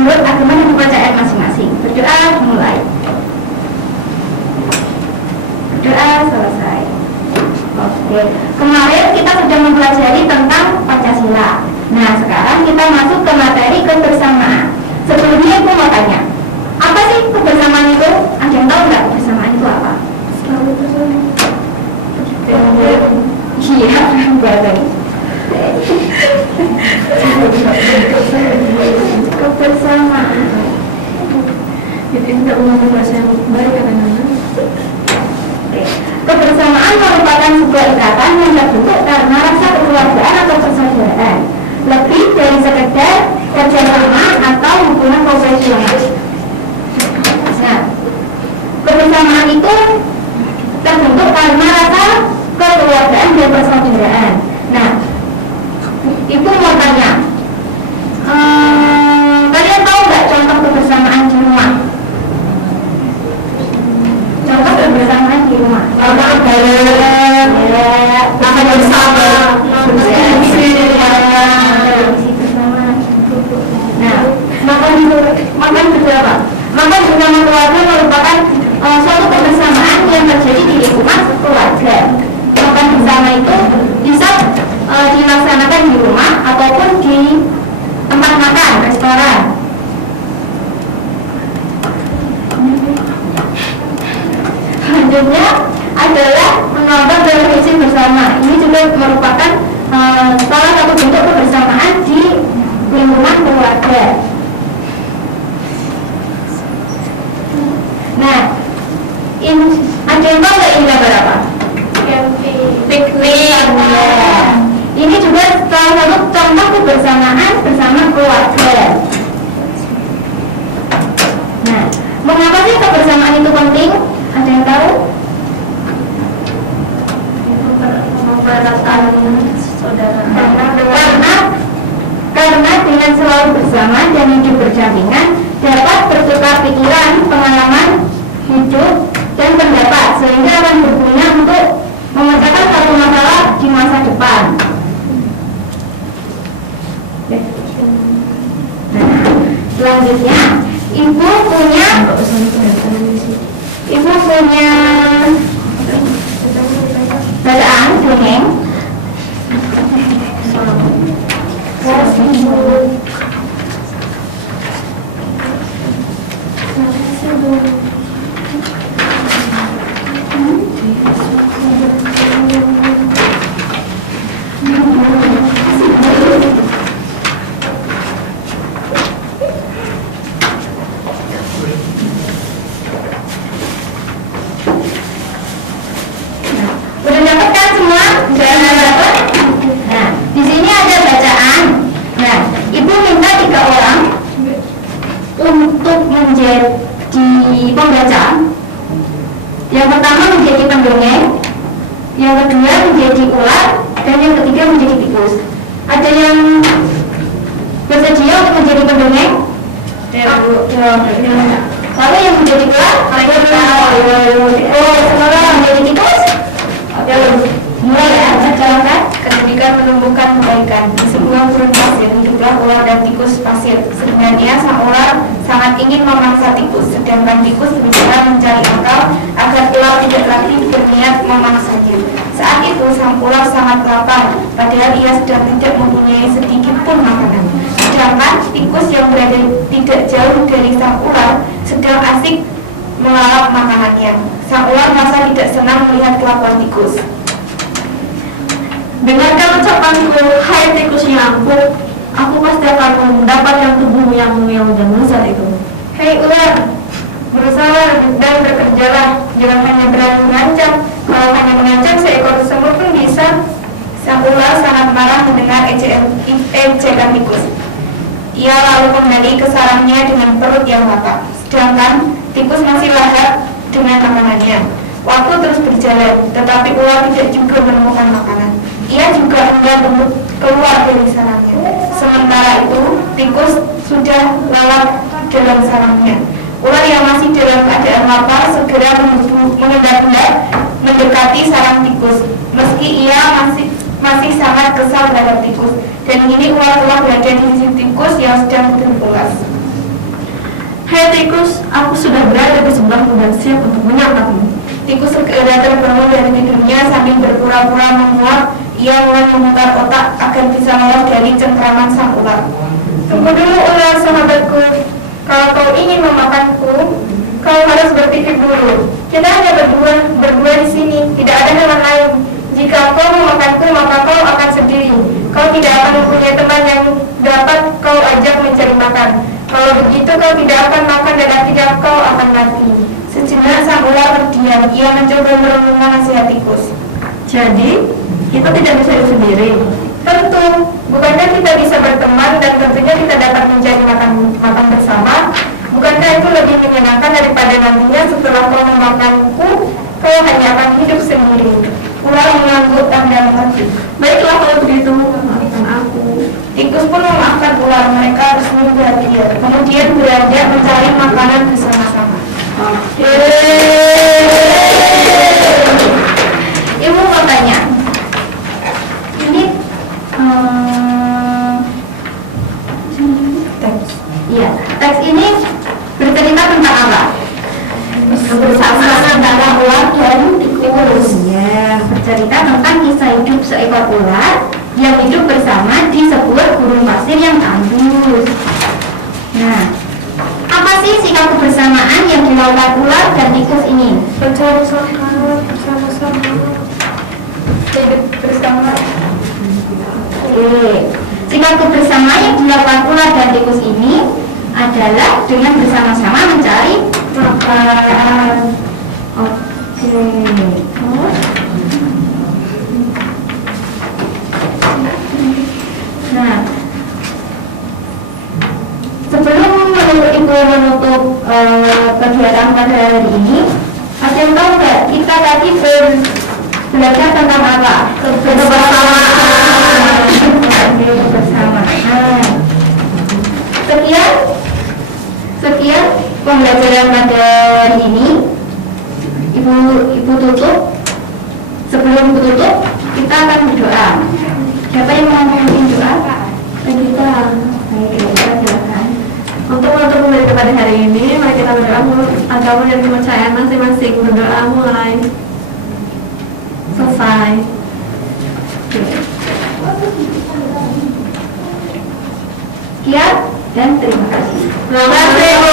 menurut agama dan membaca ayat masing-masing. Berdoa mulai. Berdoa selesai. Oke. Kemarin kita sudah mempelajari tentang Pancasila. Nah, sekarang kita masuk ke materi kebersamaan. Sebelumnya aku mau tanya, apa sih kebersamaan itu? Ada yang tahu nggak kebersamaan itu apa? Selalu bersama. Iya, bahasa kebersamaan. Jadi tidak umum bahasa yang baik kadang-kadang. Kebersamaan merupakan sebuah ikatan yang terbentuk karena rasa kekeluargaan atau persaudaraan, lebih dari sekedar kerjasama atau hubungan profesional. Nah, kebersamaan itu terbentuk karena rasa kekeluargaan dan persaudaraan. Nah, Ibu mau tanya, kalian tahu nggak contoh kebersamaan di rumah? Contoh kebersamaan di rumah. Makan bareng, makan bersama, nah, makan bersama. Makan bersama keluarga merupakan suatu kebersamaan yang terjadi di lingkungan keluarga. Makan bersama itu bisa dilaksanakan di rumah ataupun di tempat makan, restoran. Selanjutnya adalah menonton televisi bersama. Ini juga merupakan salah satu bentuk kebersamaan di lingkungan keluarga. Nah, ini ada yang tahu nggak ini gambar apa? Piknik. Ya. Ini juga salah satu contoh kebersamaan bersama keluarga. Nah, mengapa sih kebersamaan itu penting? Ada yang tahu? Karena dengan selalu bersama dan hidup berdampingan dapat bertukar pikiran, pengalaman hidup dan pendapat sehingga akan berguna untuk memecahkan satu masalah di masa depan. Selanjutnya, ibu punya bacaan dongeng. Udah dapat kan semua? Sudah dapat? Nah, di sini ada bacaan. Nah, ibu minta 3 orang untuk menjadi pembaca. Yang pertama menjadi pendongeng, yang kedua menjadi ular, dan yang ketiga menjadi tikus. Ada yang bersedia untuk menjadi pendongeng? Lalu yang menjadi ular? Sekarang menjadi tikus? Mulai ya, jalankan. Ketika menumbuhkan kebaikan di sebuah gurun pasir, hiduplah ular dan tikus pasir. Sebenarnya sang ular sangat ingin memangsa tikus, sedangkan tikus berusaha mencari akal agar ular tidak lagi berniat memangsanya. Saat itu sang ular sangat lapar, padahal ia sedang tidak mempunyai sedikit pun makanan. Sedangkan tikus yang berada tidak jauh dari sang ular sedang asik melalap makanannya. Sang ular merasa tidak senang melihat kelakuan tikus. Dengarkan ucapanku, hai tikus yang empuk, aku pasti akan mendapat yang tubuhmu yang lezat itu. Hei ular, berusaha dan bekerjalah, jangan hanya berani mengancam. Kalau hanya mengancam seekor semut pun bisa. Sang ular sangat marah mendengar ejekan tikus. Ia lalu kembali ke sarangnya dengan perut yang lapar, sedangkan tikus masih lahap dengan makanannya. Waktu terus berjalan, tetapi ular tidak juga menemukan makanan. Ia juga enggan untuk keluar dari sarangnya. Sementara itu, tikus sudah lalap dalam sarangnya. Ular yang masih dalam keadaan lapar segera mengendap-endap mendekati sarang tikus. Meski ia masih sangat kesal terhadap tikus. Dan kini ular telah berada di sisi tikus yang sedang berulas. Aku sudah berada di sebelahmu dan siap untuk menyantapmu. Tikus segera terbangun dari tidurnya sambil berpura-pura menguap. Ia mulai memutar otak agar bisa lolos dari cengkraman sang ular. Tunggu dulu ular sahabatku. Kalau kau ingin memakanku, kau harus berpikir dulu. Kita hanya berdua di sini, tidak ada hewan lain. Jika kau memakanku, maka kau akan sendiri. Kau tidak akan mempunyai teman yang dapat kau ajak mencari makan. Kalau begitu kau tidak akan makan dan akhirnya kau akan mati. Sejenak sang ular terdiam. Ia mencoba merenungkan nasihat tikus. Jadi, kita tidak bisa hidup sendiri. Tentu, bukankah kita bisa berteman dan tentunya kita dapat mencari makan bersama? Bukankah itu lebih menyenangkan daripada nantinya setelah kau memakanku, kau hanya akan hidup sendiri? Ular mengangguk dan mati. Baiklah kalau begitu, maafkan aku. Tikus pun memaafkan ular. Mereka resmi bahagia. Kemudian beranjak mencari makanan bersama-sama. Ibu mau tanya, ini teks ini bercerita tentang apa? Kebersamaan antara ular dan tikus. Ya, bercerita tentang kisah hidup seekor ular yang hidup bersama di sebuah gurun pasir yang tandus. Nah, apa sih sikap kebersamaan yang dilakukan ular dan tikus ini? Bersama-sama. Hidup bersama. Sikap kebersamaan yang dilakukan ular dan tikus ini adalah dengan bersama-sama mencari makan. Oke. Nah, sebelum ibu menutup kegiatan pada hari ini, ada yang tahu nggak kita tadi belajar tentang apa? Kebersamaan. Sekian pembelajaran pada hari ini. Ibu tutup. Sebelum ibu tutup, kita akan berdoa. Siapa yang mau memimpin doa? Kita. Baik, kita silakan. Untuk kembali kepada hari ini, mari kita berdoa agar dari kepercayaan masing-masing. Berdoa mulai selesai. Sekian dan terima kasih. Terima kasih.